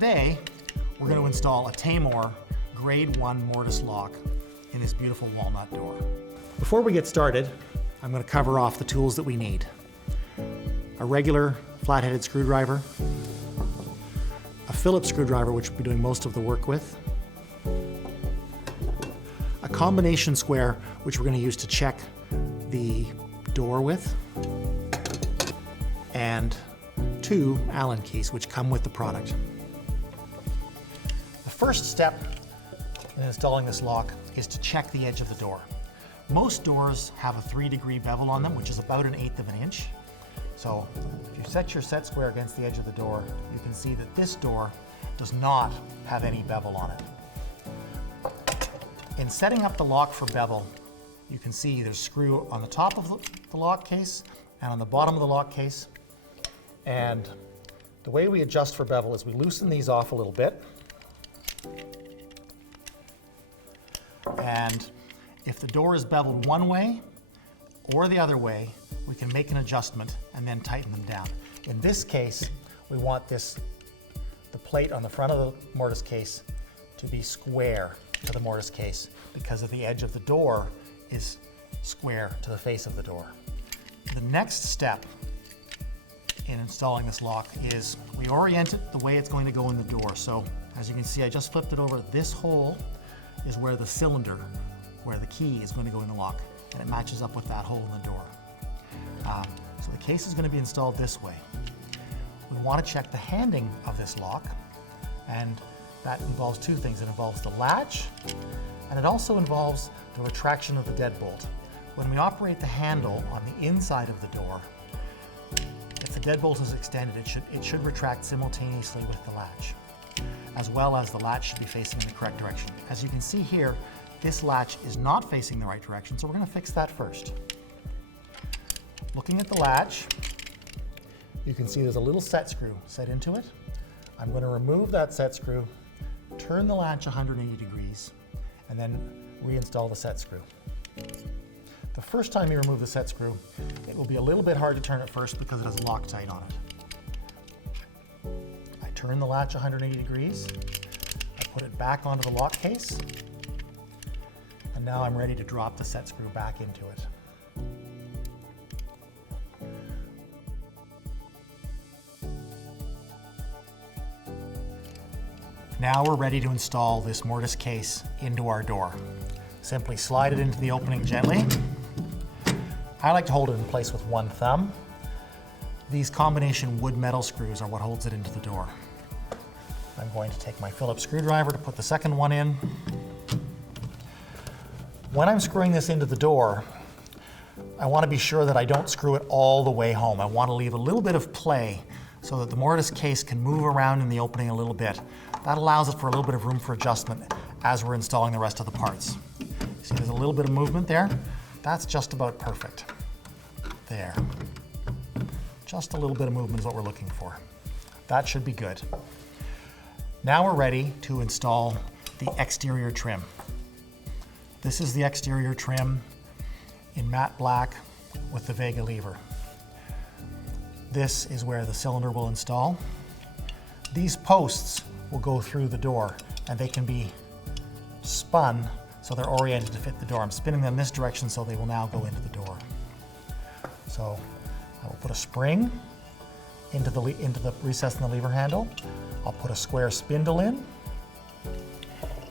Today, we're going to install a Taymor Grade 1 mortise lock in this beautiful walnut door. Before we get started, I'm going to cover off the tools that we need. A regular flat-headed screwdriver, a Phillips screwdriver, which we'll be doing most of the work with, a combination square, which we're going to use to check the door with, and 2 Allen keys, which come with the product. The first step in installing this lock is to check the edge of the door. Most doors have a 3-degree bevel on them, which is about 1/8 of an inch. So if you set your set square against the edge of the door, you can see that this door does not have any bevel on it. In setting up the lock for bevel, you can see there's a screw on the top of the lock case and on the bottom of the lock case. And the way we adjust for bevel is we loosen these off a little bit. And if the door is beveled one way or the other way, we can make an adjustment and then tighten them down. In this case, we want the plate on the front of the mortise case to be square to the mortise case because of the edge of the door is square to the face of the door. The next step in installing this lock is we orient it the way it's going to go in the door. So as you can see, I just flipped it over. This hole is where the cylinder, where the key is going to go in the lock, and it matches up with that hole in the door. So the case is going to be installed this way. We want to check the handing of this lock, and that involves 2 things. It involves the latch, and it also involves the retraction of the deadbolt. When we operate the handle on the inside of the door, if the deadbolt is extended, it should retract simultaneously with the latch, as well as the latch should be facing in the correct direction. As you can see here, this latch is not facing the right direction, so we're going to fix that first. Looking at the latch, you can see there's a little set screw set into it. I'm going to remove that set screw, turn the latch 180 degrees, and then reinstall the set screw. The first time you remove the set screw, it will be a little bit hard to turn it first because it has Loctite on it. I turn the latch 180 degrees, I put it back onto the lock case, and now I'm ready to drop the set screw back into it. Now we're ready to install this mortise case into our door. Simply slide it into the opening gently. I like to hold it in place with one thumb. These combination wood-metal screws are what holds it into the door. I'm going to take my Phillips screwdriver to put the second one in. When I'm screwing this into the door, I want to be sure that I don't screw it all the way home. I want to leave a little bit of play so that the mortise case can move around in the opening a little bit. That allows it for a little bit of room for adjustment as we're installing the rest of the parts. See, there's a little bit of movement there. That's just about perfect. There. Just a little bit of movement is what we're looking for. That should be good. Now we're ready to install the exterior trim. This is the exterior trim in matte black with the Vega lever. This is where the cylinder will install. These posts will go through the door, and they can be spun so they're oriented to fit the door. I'm spinning them this direction so they will now go into the door. So I will put a spring into the recess in the lever handle. I'll put a square spindle in,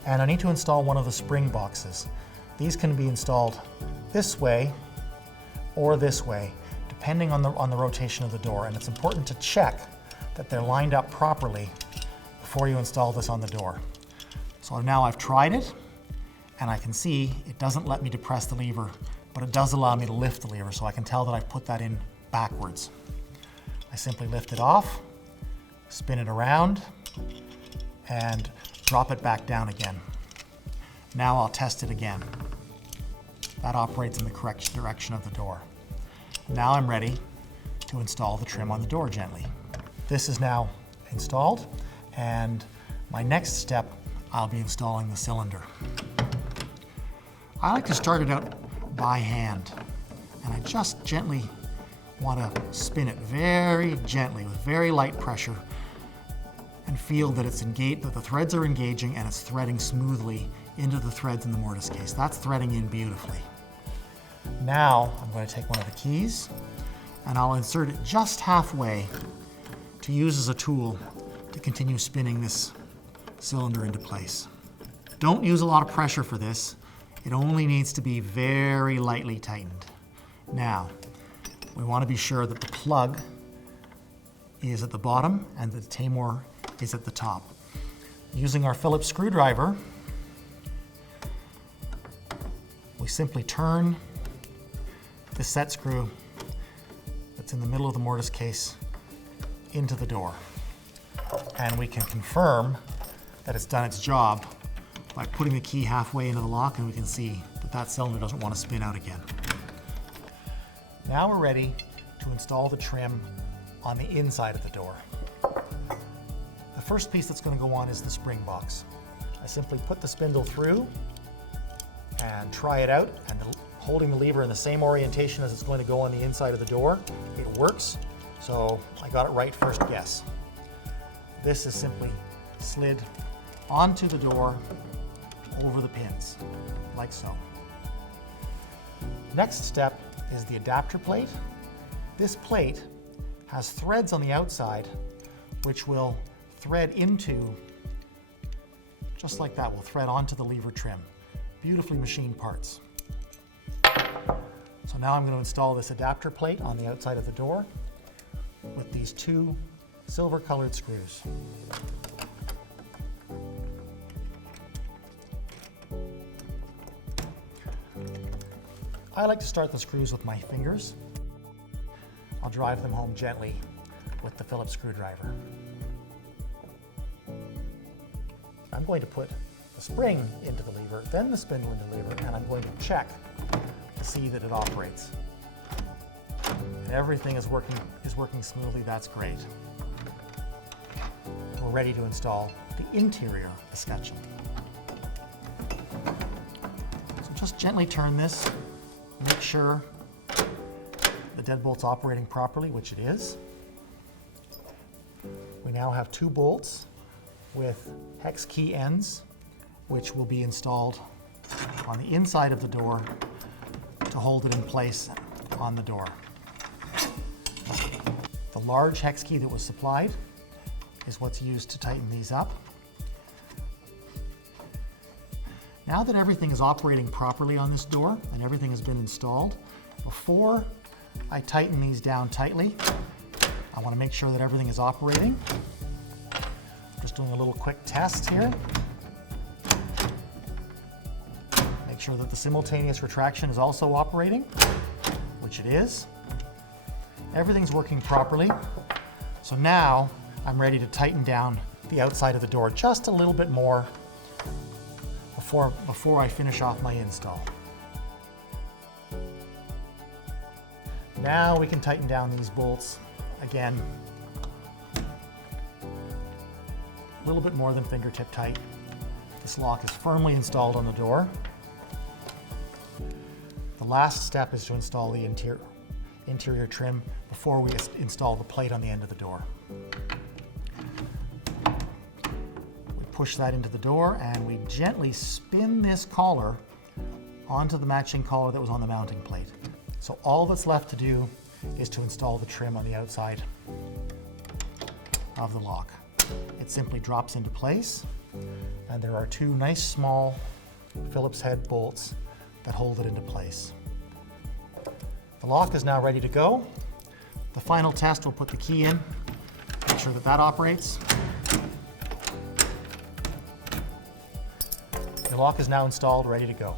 and I need to install one of the spring boxes. These can be installed this way or this way, depending on the rotation of the door, and it's important to check that they're lined up properly before you install this on the door. So now I've tried it, and I can see it doesn't let me depress the lever, but it does allow me to lift the lever, so I can tell that I've put that in backwards. I simply lift it off, spin it around, and drop it back down again. Now I'll test it again. That operates in the correct direction of the door. Now I'm ready to install the trim on the door gently. This is now installed, and my next step, I'll be installing the cylinder. I like to start it out by hand, and I just gently want to spin it very gently with very light pressure and feel that it's engaged, that the threads are engaging and it's threading smoothly into the threads in the mortise case. That's threading in beautifully. Now I'm going to take one of the keys and I'll insert it just halfway to use as a tool to continue spinning this cylinder into place. Don't use a lot of pressure for this. It only needs to be very lightly tightened. Now, we want to be sure that the plug is at the bottom and the Taymor is at the top. Using our Phillips screwdriver, we simply turn the set screw that's in the middle of the mortise case into the door. And we can confirm that it's done its job by putting the key halfway into the lock, and we can see that that cylinder doesn't want to spin out again. Now we're ready to install the trim on the inside of the door. The first piece that's going to go on is the spring box. I simply put the spindle through and try it out, and holding the lever in the same orientation as it's going to go on the inside of the door, it works. So I got it right first guess. This is simply slid onto the door over the pins, like so. Next step is the adapter plate. This plate has threads on the outside which will thread into, just like that, will thread onto the lever trim. Beautifully machined parts. So now I'm going to install this adapter plate on the outside of the door with these two silver colored screws. I like to start the screws with my fingers. I'll drive them home gently with the Phillips screwdriver. I'm going to put the spring into the lever, then the spindle into the lever, and I'm going to check to see that it operates. And everything is working smoothly. That's great. We're ready to install the interior escutcheon. So just gently turn this. Make sure the deadbolt's operating properly, which it is. We now have two bolts with hex key ends, which will be installed on the inside of the door to hold it in place on the door. The large hex key that was supplied is what's used to tighten these up. Now that everything is operating properly on this door and everything has been installed, before I tighten these down tightly, I want to make sure that everything is operating. Just doing a little quick test here. Make sure that the simultaneous retraction is also operating, which it is. Everything's working properly. So now I'm ready to tighten down the outside of the door just a little bit more before I finish off my install. Now we can tighten down these bolts again, a little bit more than fingertip tight. This lock is firmly installed on the door. The last step is to install the interior trim before we install the plate on the end of the door. Push that into the door and we gently spin this collar onto the matching collar that was on the mounting plate. So all that's left to do is to install the trim on the outside of the lock. It simply drops into place, and there are two nice small Phillips head bolts that hold it into place. The lock is now ready to go. The final test, we'll put the key in, make sure that that operates. The lock is now installed, ready to go.